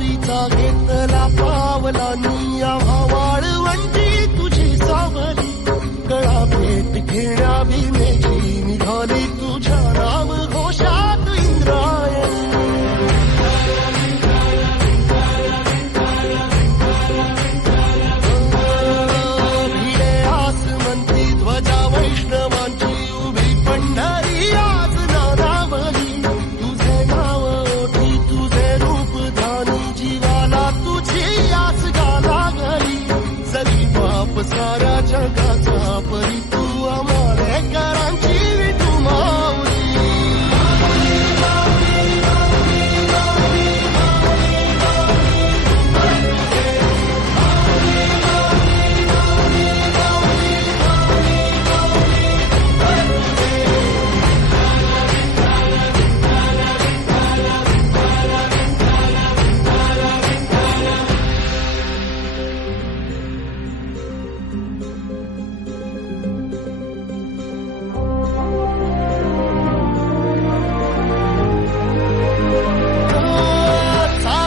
वारीचा घेतला पावलांनी आम्हा वाळवंटी तुझी सावली गळा भेट घेण्या भीमेची निघाली तुझ्या नाम घोषात इंद्रायणी भिडे आसमंती ध्वजा वैष्णवांची उभी पंढरी आज नानावली तुझे नाव ओठी तुझे रूप धानी जीवाला तुझी आस गाला गली जरी बाप साऱ्या जगाचा परी तू आमालेकरांची विठू माऊली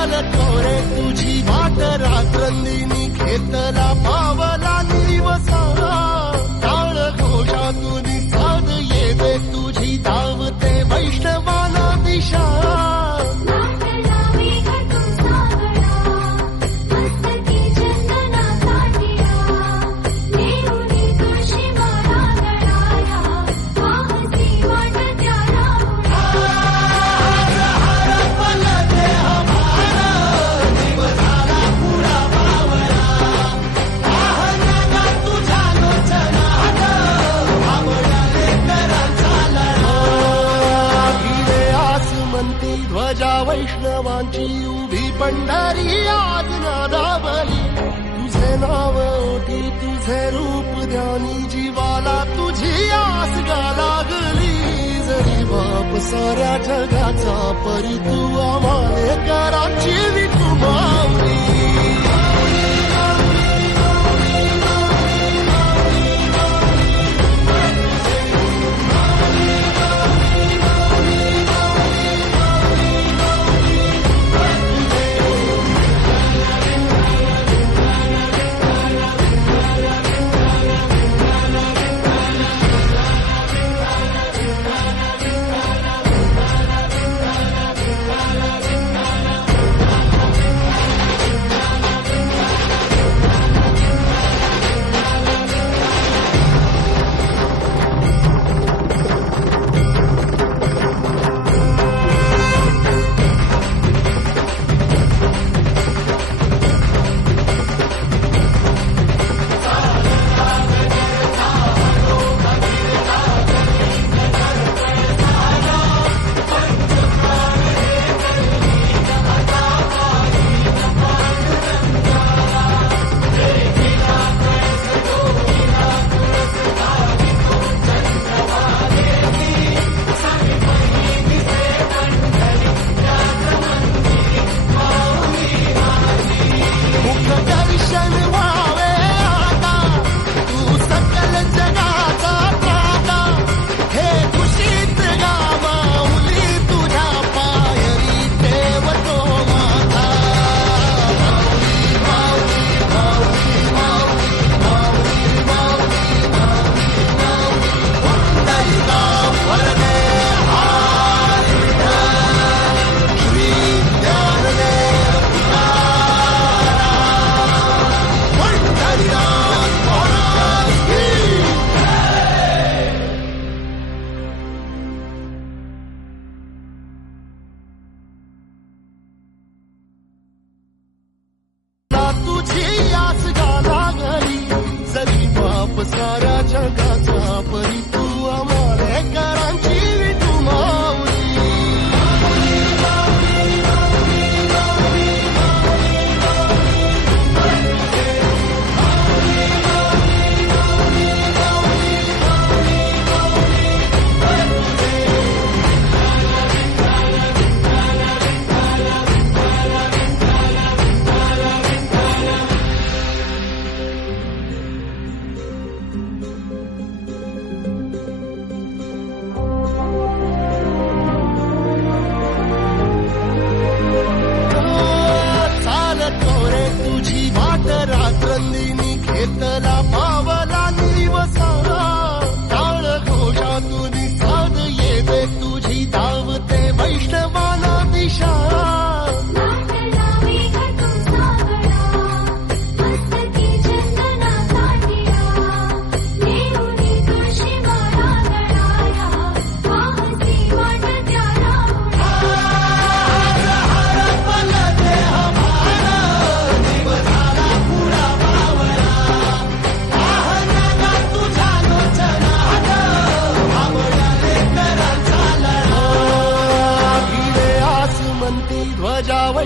तुझी वाट रात्रंदिनी घेतला पावला दिवसा टाळ घोषातून साध येते तुझी धावते वैष्णवाला दिशा ध्वजा वैष्णवांची उभी पंढरी आज नादावली तुझे नाव ओठी तुझे रूप ध्यानी जीवाला तुझी आस गा लागली जरी बाप साऱ्या जगाचा परी तू आमालेकरांची विठू माऊली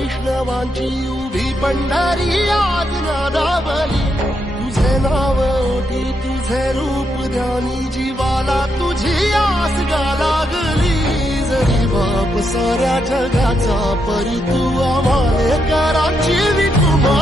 वैष्णवांची उभी पंढरी आज नादावली तुझे नाव ओठी तुझे रूप ध्यानी जीवाला तुझी आस गा लागली जरी बाप साऱ्या जगाचा परी तू आम्हाले कराची विठुमा